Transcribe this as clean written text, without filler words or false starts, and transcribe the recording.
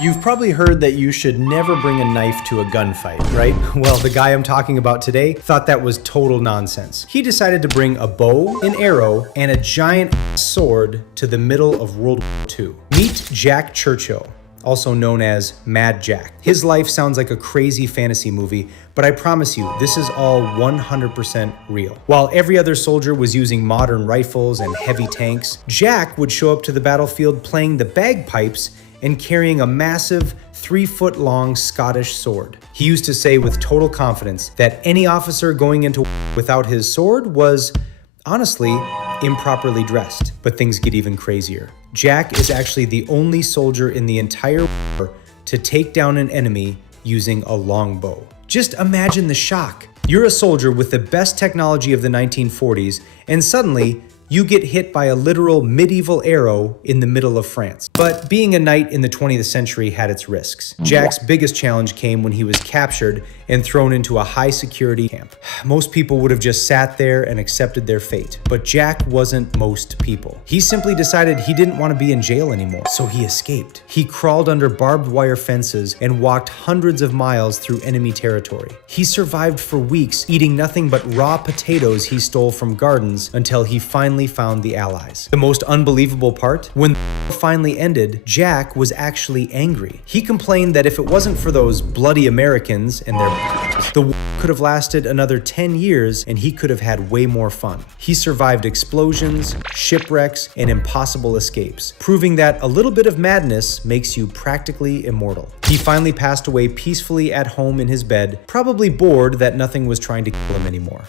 You've probably heard that you should never bring a knife to a gunfight, right? Well, the guy I'm talking about today thought that was total nonsense. He decided to bring a bow, an arrow, and a giant sword to the middle of World War II. Meet Jack Churchill, also known as Mad Jack. His life sounds like a crazy fantasy movie, but I promise you, this is all 100% real. While every other soldier was using modern rifles and heavy tanks, Jack would show up to the battlefield playing the bagpipes and carrying a massive 3-foot-long Scottish sword. He used to say with total confidence that any officer going into without his sword was, honestly, improperly dressed. But things get even crazier. Jack is actually the only soldier in the entire war to take down an enemy using a longbow. Just imagine the shock. You're a soldier with the best technology of the 1940s, and suddenly you get hit by a literal medieval arrow in the middle of France. But being a knight in the 20th century had its risks. Jack's biggest challenge came when he was captured and thrown into a high security camp. Most people would have just sat there and accepted their fate, but Jack wasn't most people. He simply decided he didn't want to be in jail anymore, so he escaped. He crawled under barbed wire fences and walked hundreds of miles through enemy territory. He survived for weeks, eating nothing but raw potatoes he stole from gardens until he finally found the Allies. The most unbelievable part? When the war finally ended, Jack was actually angry. He complained that if it wasn't for those bloody Americans and their the war could have lasted another 10 years and he could have had way more fun. He survived explosions, shipwrecks, and impossible escapes, proving that a little bit of madness makes you practically immortal. He finally passed away peacefully at home in his bed, probably bored that nothing was trying to kill him anymore.